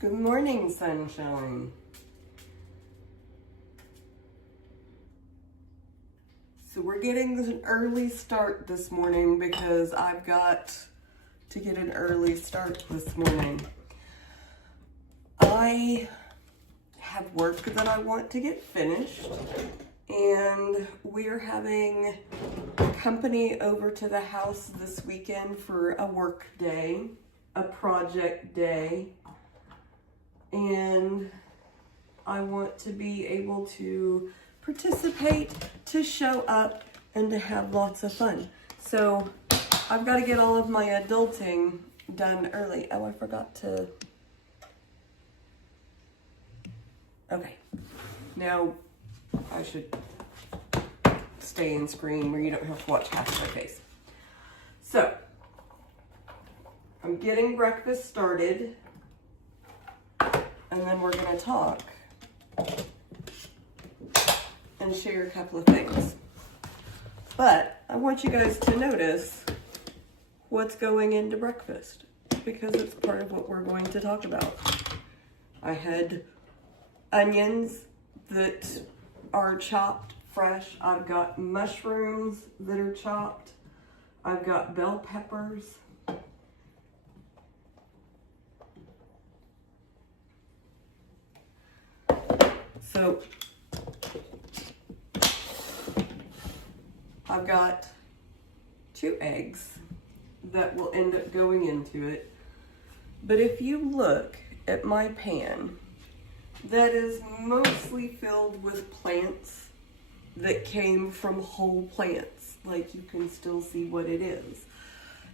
Good morning, sunshine. So we're getting an early start this morning because I've got to get an early start this morning. I have work that I want to get finished, and we're having company over to the house this weekend for a work day, a project day, and I want to be able to participate, to show up, and to have lots of fun. So I've got to get all of my adulting done early. Oh, I forgot to... Okay. Now, I should stay in screen where you don't have to watch half my face. So, I'm getting breakfast started, and then we're going to talk and share a couple of things. But I want you guys to notice what's going into breakfast, because it's part of what we're going to talk about. I had onions that are chopped fresh. I've got mushrooms that are chopped. I've got bell peppers. So I've got 2 eggs that will end up going into it. But if you look at my pan, that is mostly filled with plants that came from whole plants. Like, you can still see what it is.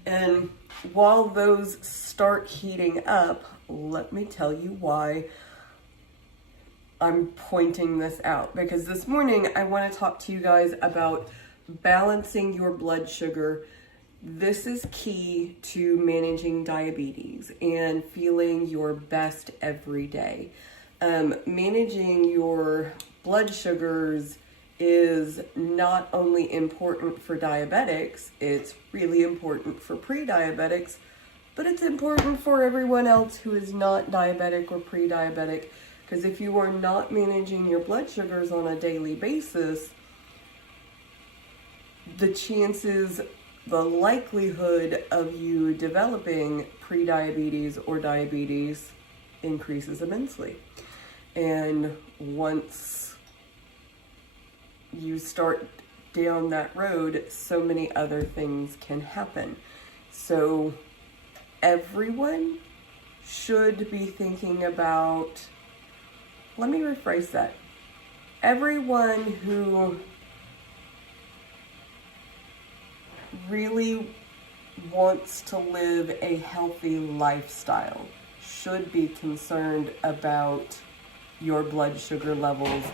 And while those start heating up, let me tell you why I'm pointing this out. Because this morning I want to talk to you guys about balancing your blood sugar. This is key to managing diabetes and feeling your best every day. Managing your blood sugars is not only important for diabetics, it's really important for pre-diabetics, but it's important for everyone else who is not diabetic or pre-diabetic, because if you are not managing your blood sugars on a daily basis, the likelihood of you developing pre-diabetes or diabetes increases immensely. And once you start down that road, so many other things can happen. So everyone should be thinking about, let me rephrase that. Everyone who really wants to live a healthy lifestyle should be concerned about your blood sugar levels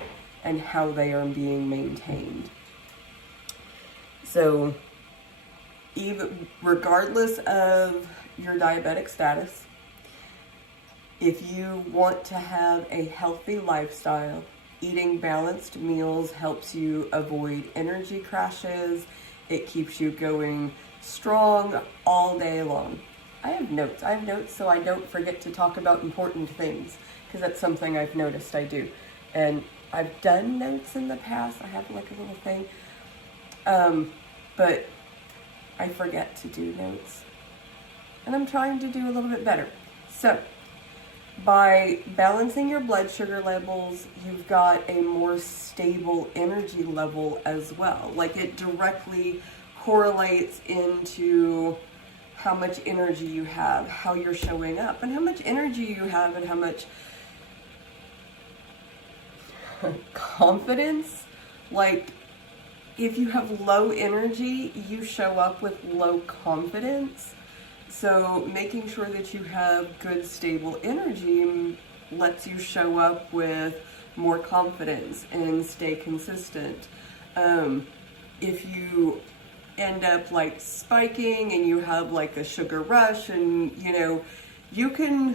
and how they are being maintained. So, even regardless of your diabetic status, if you want to have a healthy lifestyle, eating balanced meals helps you avoid energy crashes. It keeps you going strong all day long. I have notes so I don't forget to talk about important things, because that's something I've noticed I do. And I've done notes in the past. I have like a little thing. But I forget to do notes. And I'm trying to do a little bit better. So, by balancing your blood sugar levels, you've got a more stable energy level as well. Like, it directly correlates into how much energy you have, how you're showing up, and how much energy you have, and how much confidence. Like, if you have low energy, you show up with low confidence. So making sure that you have good, stable energy lets you show up with more confidence and stay consistent. If you end up like spiking and you have like a sugar rush, and you can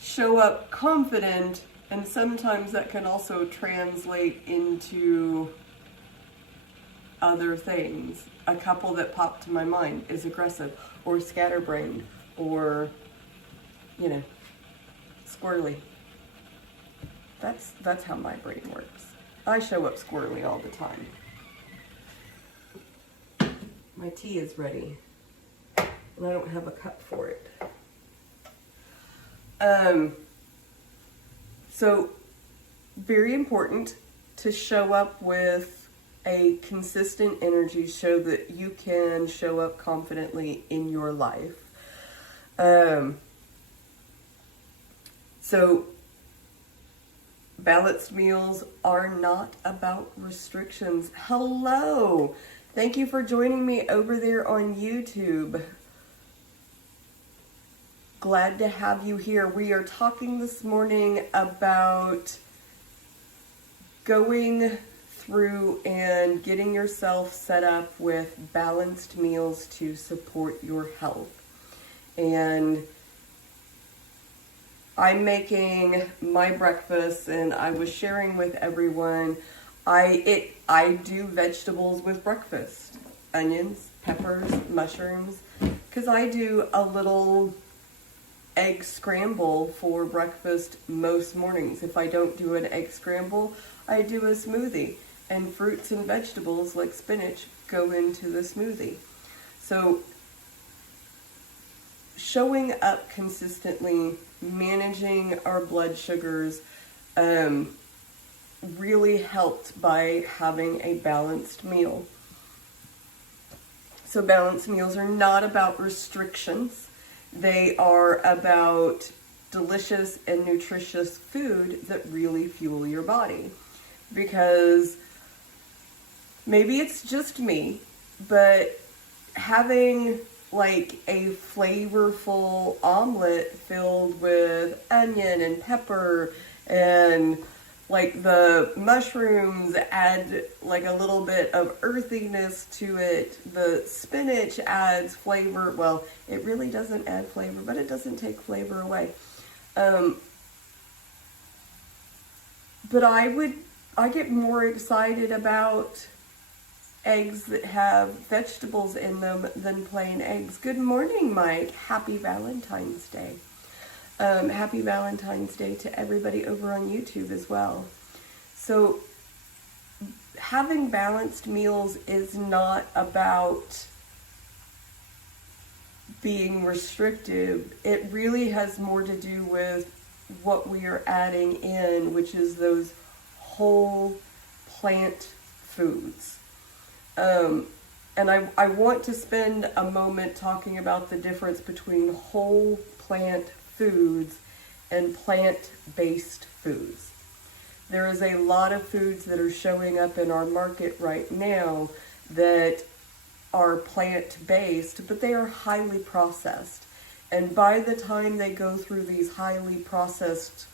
show up confident, and sometimes that can also translate into other things. A couple that popped to my mind is aggressive or scatterbrained or, Squirrely. That's how my brain works. I show up squirrely all the time. My tea is ready, and I don't have a cup for it. So very important to show up with a consistent energy so that you can show up confidently in your life. So balanced meals are not about restrictions. Hello! Thank you for joining me over there on YouTube. Glad to have you here. We are talking this morning about going through and getting yourself set up with balanced meals to support your health. And I'm making my breakfast, and I was sharing with everyone, I do vegetables with breakfast. Onions, peppers, mushrooms, because I do a little egg scramble for breakfast most mornings. If I don't do an egg scramble, I do a smoothie, and fruits and vegetables like spinach go into the smoothie. So showing up consistently, managing our blood sugars, really helped by having a balanced meal. So balanced meals are not about restrictions. They are about delicious and nutritious food that really fuel your body. Because maybe it's just me, but having like a flavorful omelet filled with onion and pepper, and like the mushrooms add like a little bit of earthiness to it. The spinach adds flavor. Well, it really doesn't add flavor, but it doesn't take flavor away. But I get more excited about eggs that have vegetables in them than plain eggs. Good morning, Mike. Happy Valentine's Day. Happy Valentine's Day to everybody over on YouTube as well. So having balanced meals is not about being restrictive. It really has more to do with what we are adding in, which is those whole plant foods. And I want to spend a moment talking about the difference between whole plant foods and plant-based foods. There is a lot of foods that are showing up in our market right now that are plant-based, but they are highly processed. And by the time they go through these highly processed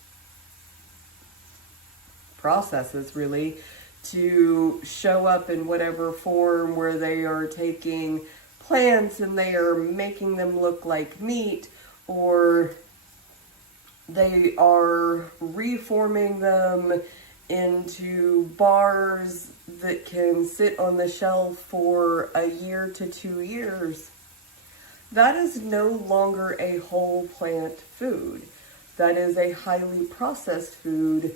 processes, really, to show up in whatever form where they are taking plants and they are making them look like meat, or they are reforming them into bars that can sit on the shelf for a year to 2 years. That is no longer a whole plant food. That is a highly processed food.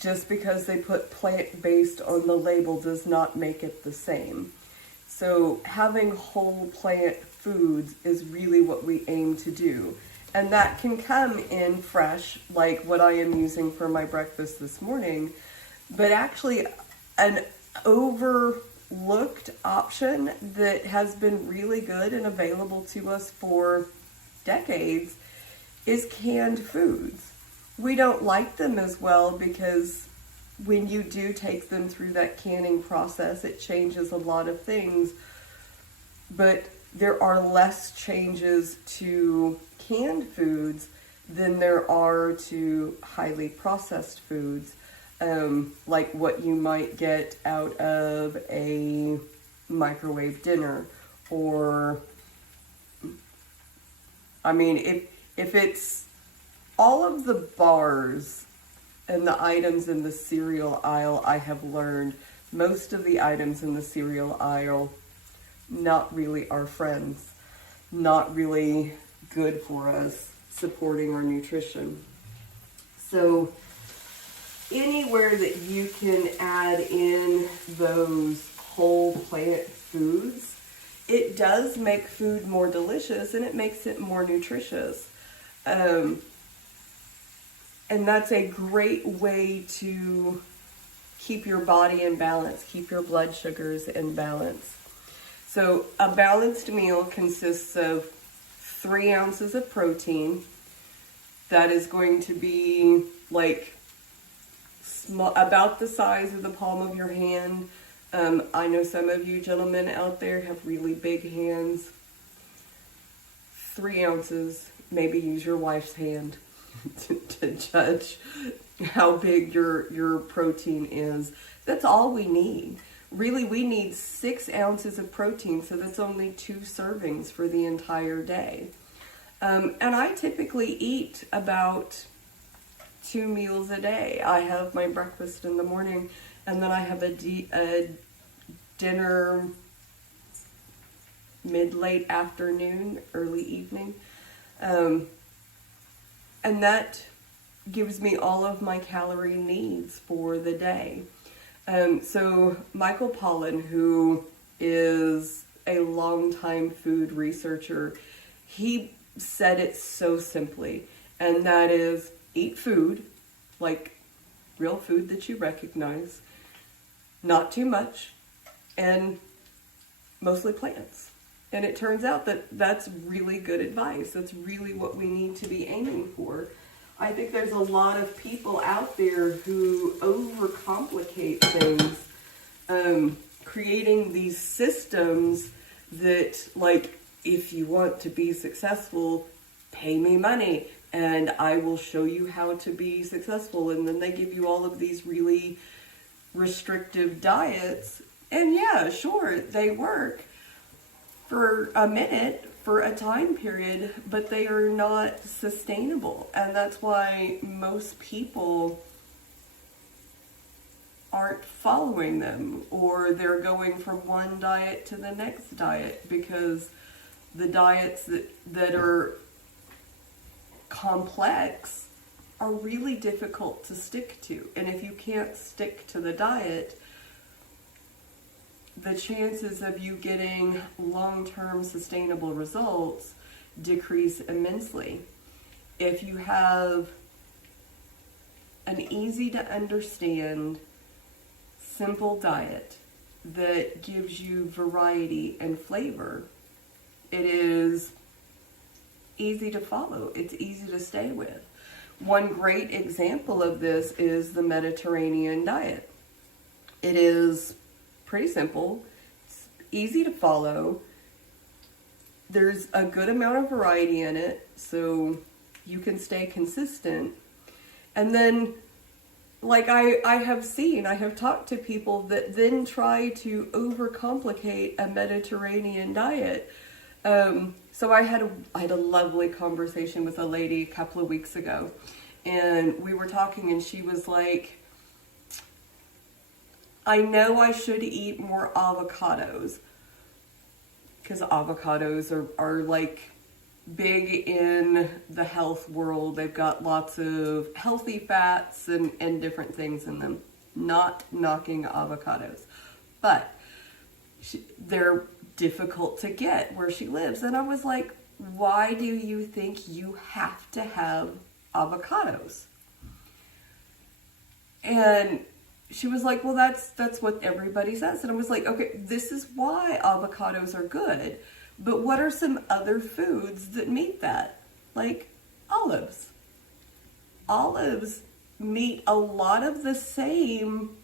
Just because they put plant-based on the label does not make it the same. So having whole plant foods is really what we aim to do. And that can come in fresh, like what I am using for my breakfast this morning. But actually, an overlooked option that has been really good and available to us for decades is canned foods. We don't like them as well because when you do take them through that canning process, it changes a lot of things. But there are less changes to canned foods than there are to highly processed foods, like what you might get out of a microwave dinner. Or, I mean, if it's all of the bars and the items in the cereal aisle, I have learned most of the items in the cereal aisle not really our friends, not really good for us. supporting our nutrition. So anywhere that you can add in those whole plant foods, it does make food more delicious and it makes it more nutritious. And that's a great way to keep your body in balance, keep your blood sugars in balance. So a balanced meal consists of 3 ounces of protein. That is going to be like about the size of the palm of your hand. I know some of you gentlemen out there have really big hands. 3 ounces, maybe use your wife's hand to judge how big your protein is. That's all we need. Really, we need 6 ounces of protein, so that's only 2 servings for the entire day. And I typically eat about 2 meals a day. I have my breakfast in the morning, and then I have a dinner mid-late afternoon, early evening. And that gives me all of my calorie needs for the day. So Michael Pollan, who is a longtime food researcher, he said it so simply, and that is eat food, like real food that you recognize, not too much, and mostly plants. And it turns out that that's really good advice. That's really what we need to be aiming for. I think there's a lot of people out there who overcomplicate things, creating these systems that, like, if you want to be successful, pay me money and I will show you how to be successful. And then they give you all of these really restrictive diets. And yeah, sure, they work for a minute, for a time period, but they are not sustainable. And that's why most people aren't following them, or they're going from one diet to the next diet, because the diets that are complex are really difficult to stick to. And if you can't stick to the diet, the chances of you getting long-term sustainable results decrease immensely. If you have an easy to understand, simple diet that gives you variety and flavor, it is easy to follow. It's easy to stay with. One great example of this is the Mediterranean diet. It is pretty simple. It's easy to follow. There's a good amount of variety in it, so you can stay consistent. And then, like I have talked to people that then try to overcomplicate a Mediterranean diet. So I had a lovely conversation with a lady a couple of weeks ago, and we were talking, and she was like, I know I should eat more avocados, because avocados are like big in the health world. They've got lots of healthy fats and different things in them. Not knocking avocados, but they're difficult to get where she lives. And I was like, why do you think you have to have avocados? And she was like, well, that's what everybody says. And I was like, okay, this is why avocados are good. But what are some other foods that meet that? Like olives. Olives meet a lot of the same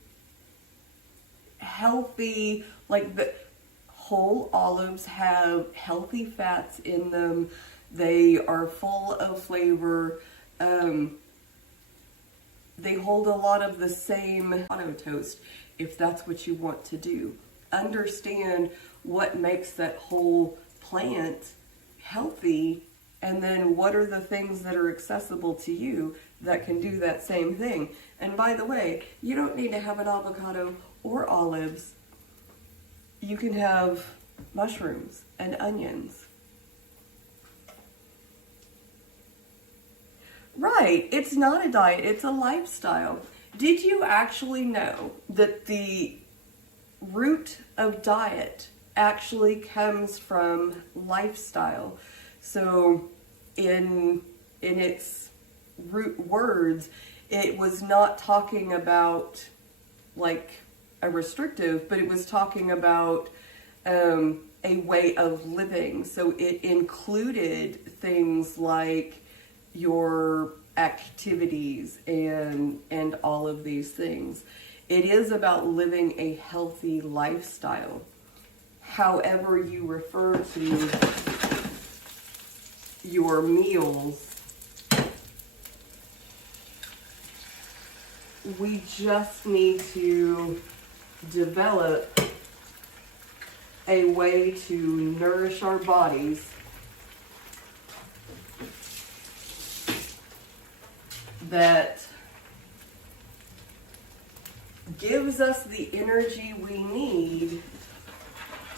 healthy, like the whole olives have healthy fats in them. They are full of flavor. They hold a lot of the same avocado toast, if that's what you want to do. Understand what makes that whole plant healthy, and then what are the things that are accessible to you that can do that same thing. And by the way, you don't need to have an avocado or olives. You can have mushrooms and onions. Right. It's not a diet, it's a lifestyle. Did you actually know that the root of diet actually comes from lifestyle? So in its root words, it was not talking about like a restrictive, but it was talking about a way of living. So it included things like your activities and all of these things. It is about living a healthy lifestyle. However you refer to your meals, we just need to develop a way to nourish our bodies that gives us the energy we need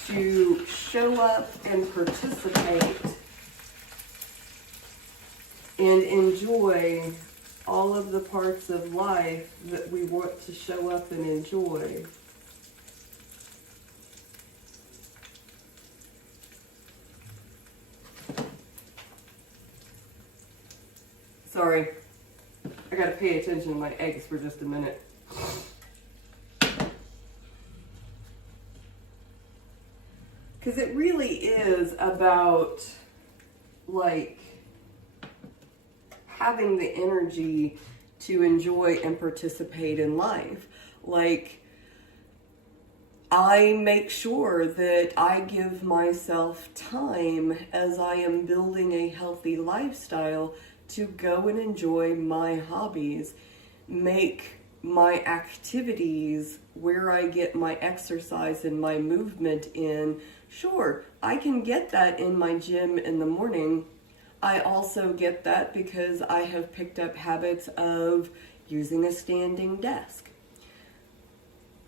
to show up and participate and enjoy all of the parts of life that we want to show up and enjoy. Sorry, I gotta pay attention to my eggs for just a minute. Because it really is about, like, having the energy to enjoy and participate in life. Like, I make sure that I give myself time as I am building a healthy lifestyle to go and enjoy my hobbies, make my activities where I get my exercise and my movement in. Sure, I can get that in my gym in the morning. I also get that because I have picked up habits of using a standing desk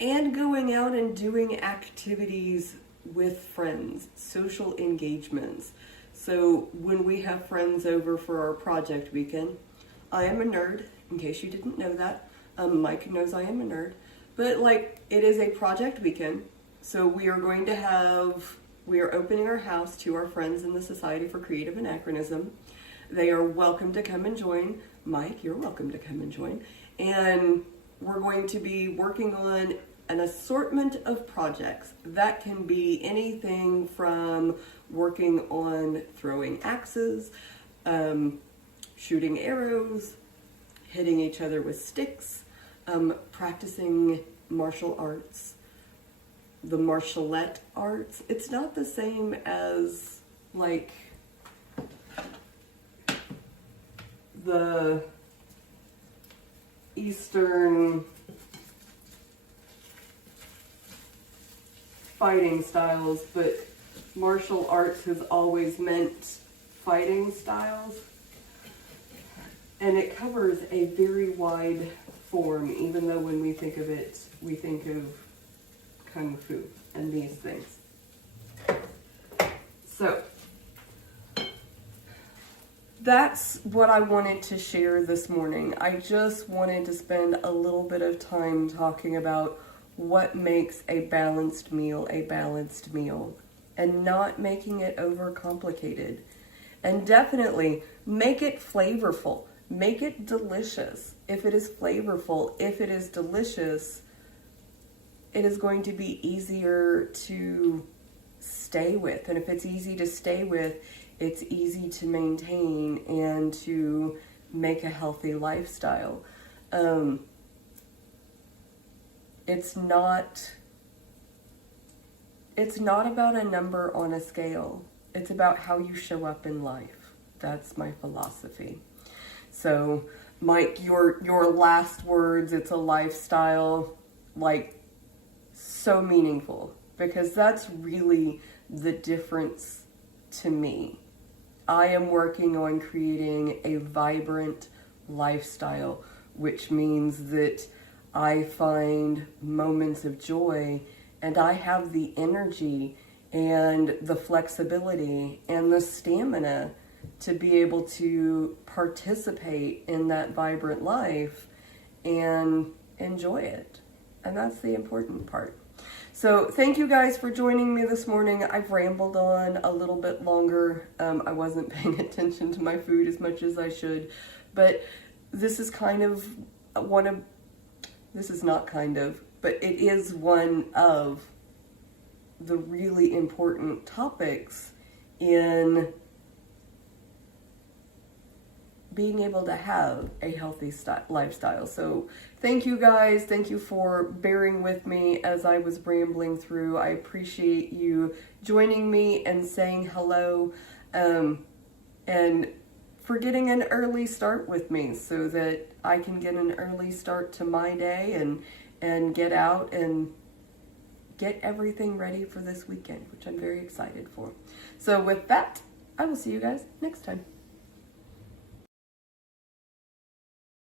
and going out and doing activities with friends, social engagements. So when we have friends over for our project weekend, I am a nerd, in case you didn't know that. Mike knows I am a nerd. But like, it is a project weekend, so we are opening our house to our friends in the Society for Creative Anachronism. They are welcome to come and join. Mike, you're welcome to come and join. And we're going to be working on an assortment of projects. That can be anything from working on throwing axes, shooting arrows, hitting each other with sticks, practicing martial arts, the martialette arts. It's not the same as like the Eastern fighting styles, but martial arts has always meant fighting styles. And it covers a very wide form, even though when we think of it, we think of Kung Fu and these things. So, that's what I wanted to share this morning. I just wanted to spend a little bit of time talking about what makes a balanced meal, and not making it overcomplicated. And definitely make it flavorful. Make it delicious. If it is flavorful, if it is delicious, it is going to be easier to stay with. And if it's easy to stay with, it's easy to maintain and to make a healthy lifestyle. It's not about a number on a scale. It's about how you show up in life. That's my philosophy. So, Mike, your last words, it's a lifestyle, like, so meaningful, because that's really the difference to me. I am working on creating a vibrant lifestyle, which means that I find moments of joy and I have the energy and the flexibility and the stamina to be able to participate in that vibrant life and enjoy it. And that's the important part. So thank you guys for joining me this morning. I've rambled on a little bit longer. I wasn't paying attention to my food as much as I should, but this is kind of this is not kind of, but it is one of the really important topics in being able to have a healthy lifestyle. So thank you guys. Thank you for bearing with me as I was rambling through. I appreciate you joining me and saying hello, and for getting an early start with me so that I can get an early start to my day and get out and get everything ready for this weekend, which I'm very excited for. So with that, I will see you guys next time.